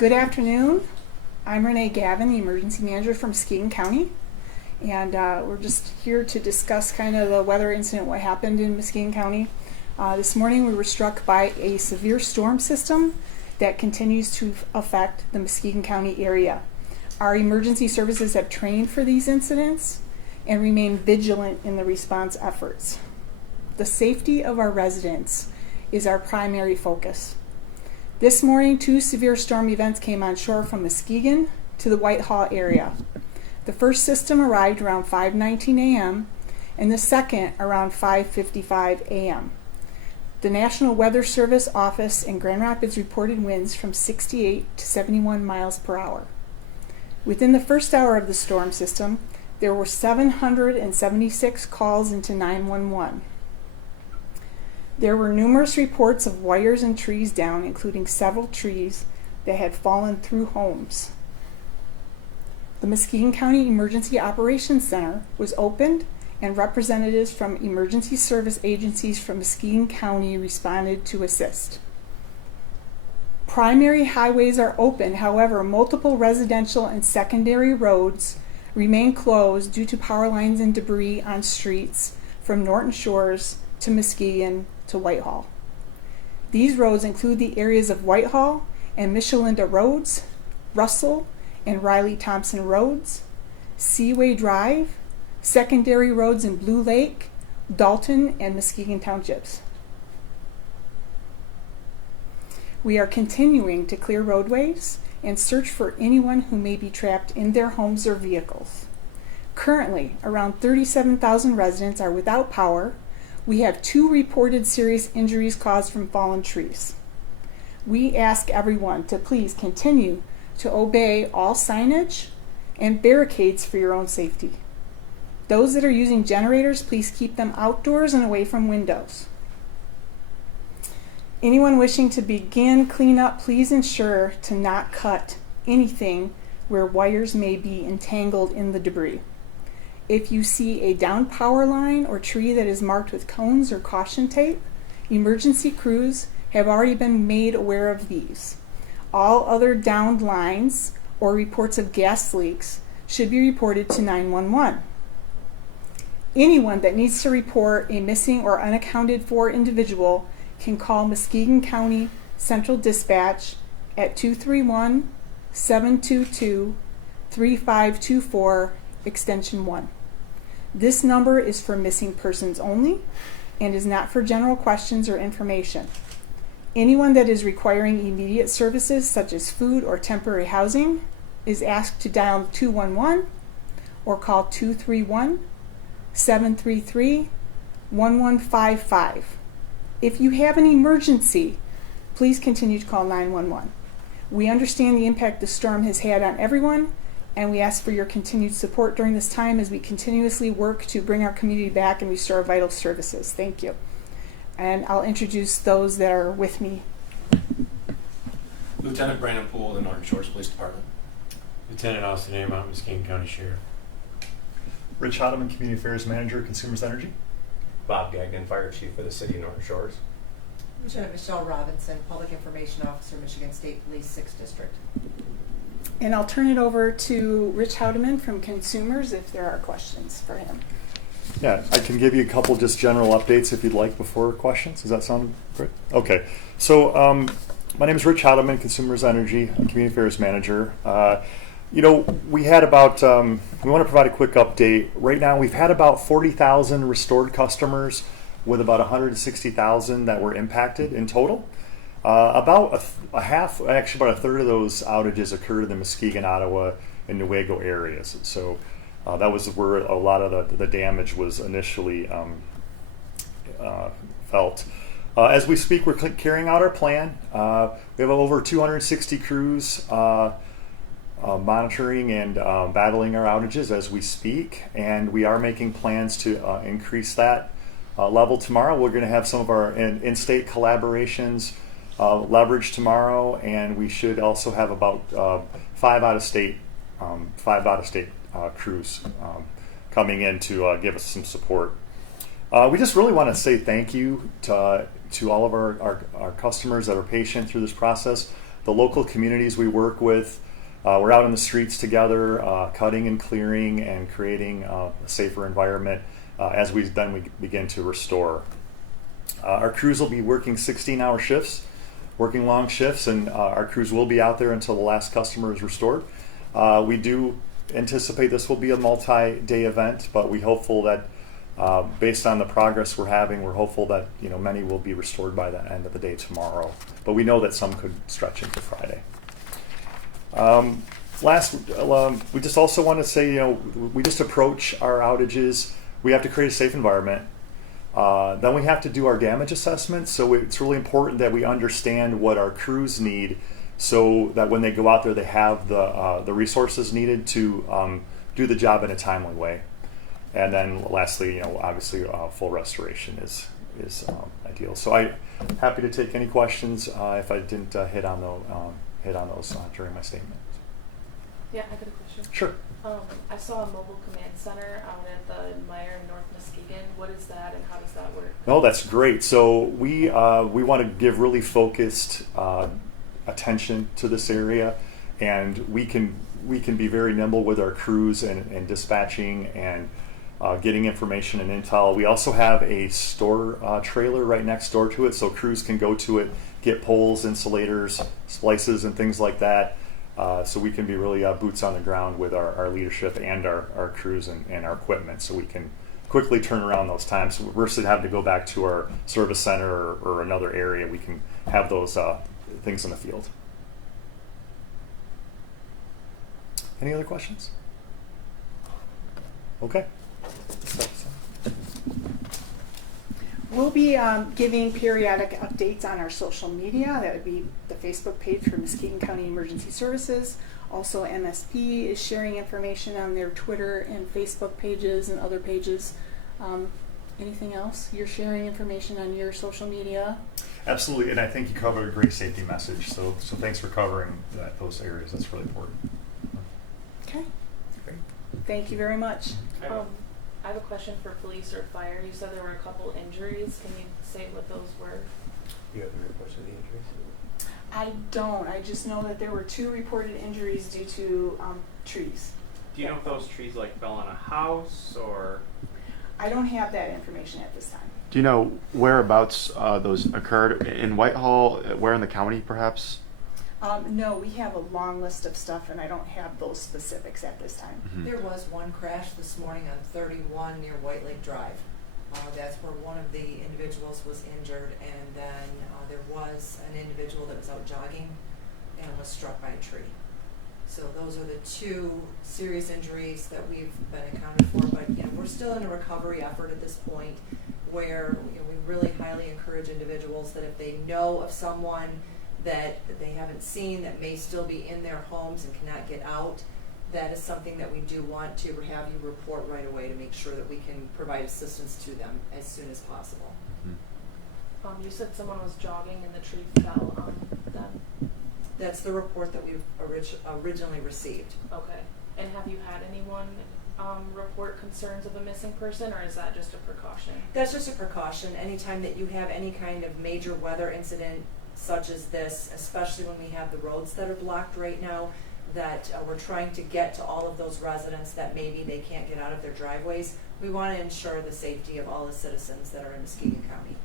Good afternoon. I'm Renee Gavin, the emergency manager from Muskegon County, and we're just here to discuss kind of the weather incident, what happened in Muskegon County. This morning we were struck by a severe storm system that continues to affect the Muskegon County area. Our emergency services have trained for these incidents and remain vigilant in the response efforts. The safety of our residents is our primary focus. This morning, 2 severe storm events came on shore from Muskegon to the Whitehall area. The first system arrived around 5:19 a.m. and the second around 5:55 a.m. The National Weather Service office in Grand Rapids reported winds from 68 to 71 miles per hour. Within the first hour of the storm system, there were 776 calls into 911. There were numerous reports of wires and trees down, including several trees that had fallen through homes. The Muskegon County Emergency Operations Center was opened, and representatives from emergency service agencies from Muskegon County responded to assist. Primary highways are open, however, multiple residential and secondary roads remain closed due to power lines and debris on streets from Norton Shores to Muskegon to Whitehall. These roads include the areas of Whitehall and Michelinda Roads, Russell and Riley Thompson Roads, Seaway Drive, secondary roads in Blue Lake, Dalton, and Muskegon Townships. We are continuing to clear roadways and search for anyone who may be trapped in their homes or vehicles. Currently, around 37,000 residents are without power. We have 2 reported serious injuries caused from fallen trees. We ask everyone to please continue to obey all signage and barricades for your own safety. Those that are using generators, please keep them outdoors and away from windows. Anyone wishing to begin cleanup, please ensure to not cut anything where wires may be entangled in the debris. If you see a downed power line or tree that is marked with cones or caution tape, emergency crews have already been made aware of these. All other downed lines or reports of gas leaks should be reported to 911. Anyone that needs to report a missing or unaccounted for individual can call Muskegon County Central Dispatch at 231-722-3524, extension 1. This number is for missing persons only and is not for general questions or information. Anyone that is requiring immediate services such as food or temporary housing is asked to dial 211 or call 231-733-1155. If you have an emergency, please continue to call 911. We understand the impact the storm has had on everyone, and we ask for your continued support during this time as we continuously work to bring our community back and restore vital services. Thank you. And I'll introduce those that are with me. Lieutenant Brandon Poole, the Norton Shores Police Department. Lieutenant Austin Amont, Muskegon County Sheriff. Rich Hodeman, Community Affairs Manager, Consumers Energy. Bob Gagnon, Fire Chief for the City of Norton Shores. Lieutenant Michelle Robinson, Public Information Officer, Michigan State Police 6th District. And I'll turn it over to Rich Hodeman from Consumers if there are questions for him. Yeah, I can give you a couple just general updates if you'd like before questions. Does that sound great? Okay. So my name is Rich Hodeman, Consumers Energy, Community Affairs Manager. We had about, we want to provide a quick update. Right now we've had about 40,000 restored customers with about 160,000 that were impacted in total. About about a third of those outages occurred in the Muskegon, Ottawa, and Newaygo areas. So that was where a lot of the damage was initially felt. As we speak, we're carrying out our plan. We have over 260 crews monitoring and battling our outages as we speak, and we are making plans to increase that level tomorrow. We're going to have some of our in-state collaborations leverage tomorrow, and we should also have about 5 out-of-state crews coming in to give us some support. We just really want to say thank you to all of our customers that are patient through this process. the local communities we work with. We're out in the streets together, cutting and clearing and creating a safer environment as we begin to restore. Our crews will be working 16-hour shifts, working long shifts, and our crews will be out there until the last customer is restored. We do anticipate this will be a multi-day event, but we're hopeful that based on the progress we're having, we're hopeful that many will be restored by the end of the day tomorrow. But we know that some could stretch into Friday. We just also want to say, we just approach our outages. We have to create a safe environment. Then we have to do our damage assessment. So it's really important that we understand what our crews need, so that when they go out there, they have the resources needed to do the job in a timely way. And then lastly, obviously, full restoration is ideal. So I'm happy to take any questions if I didn't hit on those during my statement. Yeah, I got a question. Sure. I saw a mobile command center out at the Meyer in North Muskegon. What is that, and how does that work? No, that's great. So we want to give really focused attention to this area, and we can be very nimble with our crews and dispatching and getting information and intel. We also have a store trailer right next door to it, so crews can go to it, get poles, insulators, splices, and things like that. So we can be really boots on the ground with our leadership and our crews and our equipment, so we can quickly turn around those times. So versus having to go back to our service center or another area, we can have those things in the field. Any other questions? Okay. We'll be giving periodic updates on our social media. That would be the Facebook page for Muskegon County Emergency Services. Also, MSP is sharing information on their Twitter and Facebook pages and other pages. Anything else? You're sharing information on your social media? Absolutely, and I think you covered a great safety message. So thanks for covering those areas. That's really important. Okay. Great. Thank you very much. I have a question for police or fire. You said there were a couple injuries. Can you say what those were? You have the reports of the injuries? I don't. I just know that there were 2 reported injuries due to trees. Do you know if those trees fell on a house or? I don't have that information at this time. Do you know whereabouts those occurred? In Whitehall? Where in the county, perhaps? No, we have a long list of stuff, and I don't have those specifics at this time. Mm-hmm. There was one crash this morning on 31 near White Lake Drive. That's where one of the individuals was injured, and then there was an individual that was out jogging and was struck by a tree. So those are the 2 serious injuries that we've been accounted for, but we're still in a recovery effort at this point, where we really highly encourage individuals that if they know of someone that they haven't seen that may still be in their homes and cannot get out, that is something that we do want to have you report right away to make sure that we can provide assistance to them as soon as possible. Mm-hmm. You said someone was jogging and the tree fell on them. That's the report that we've originally received. Okay. And have you had anyone report concerns of a missing person, or is that just a precaution? That's just a precaution. Anytime that you have any kind of major weather incident such as this, especially when we have the roads that are blocked right now, that we're trying to get to all of those residents that maybe they can't get out of their driveways. We want to ensure the safety of all the citizens that are in Muskegon County.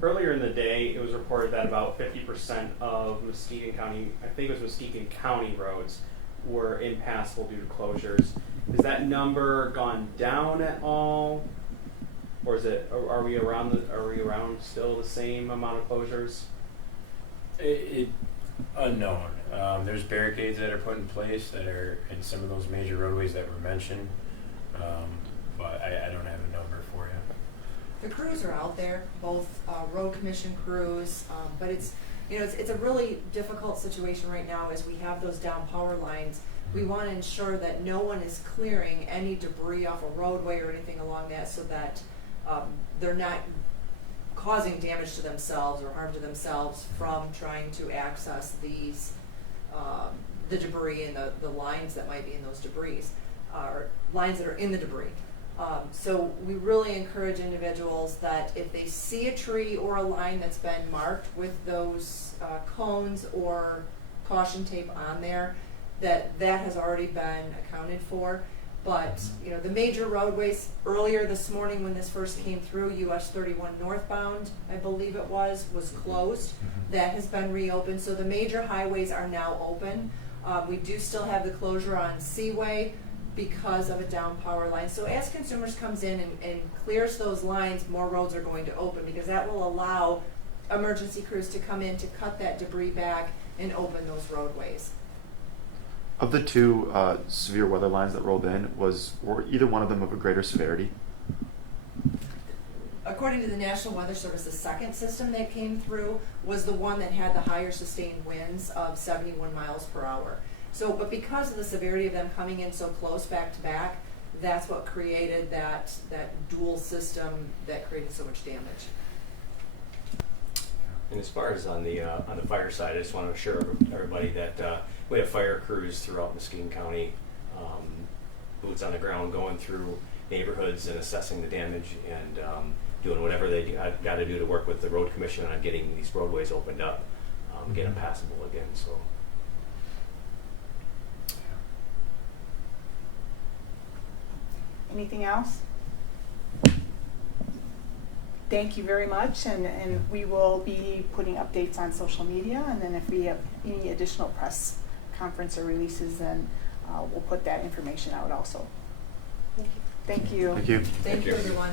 Earlier in the day, it was reported that about 50% of Muskegon County, I think it was Muskegon County roads, were impassable due to closures. Has that number gone down at all, or is it? Are we around still the same amount of closures? It unknown. There's barricades that are put in place that are in some of those major roadways that were mentioned, but I don't have a number for you. The crews are out there, both road commission crews, but it's a really difficult situation right now as we have those down power lines. We want to ensure that no one is clearing any debris off a roadway or anything along that, so that they're not causing damage to themselves or harm to themselves from trying to access these the debris and the lines that might be in those debris, or lines that are in the debris. So we really encourage individuals that if they see a tree or a line that's been marked with those cones or caution tape on there, that has already been accounted for. But, you know, the major roadways, earlier this morning when this first came through, US 31 northbound, I believe it was closed. That has been reopened, so the major highways are now open. We do still have the closure on Seaway because of a down power line. So as consumers comes in and clears those lines, more roads are going to open, because that will allow emergency crews to come in to cut that debris back and open those roadways. Of the two severe weather lines that rolled in, were either one of them of a greater severity? According to the National Weather Service, the second system that came through was the one that had the higher sustained winds of 71 miles per hour. So, but because of the severity of them coming in so close back to back, that's what created that dual system that created so much damage. And as far as on the fire side, I just want to assure everybody that we have fire crews throughout Muskegon County, boots on the ground, going through neighborhoods and assessing the damage and doing whatever they got to do to work with the road commission on getting these roadways opened up, get them passable again. So. Anything else? Thank you very much, and we will be putting updates on social media, and then if we have any additional press conference or releases, then we'll put that information out also. Thank you. Thank you. Thank you. Thank you, everyone.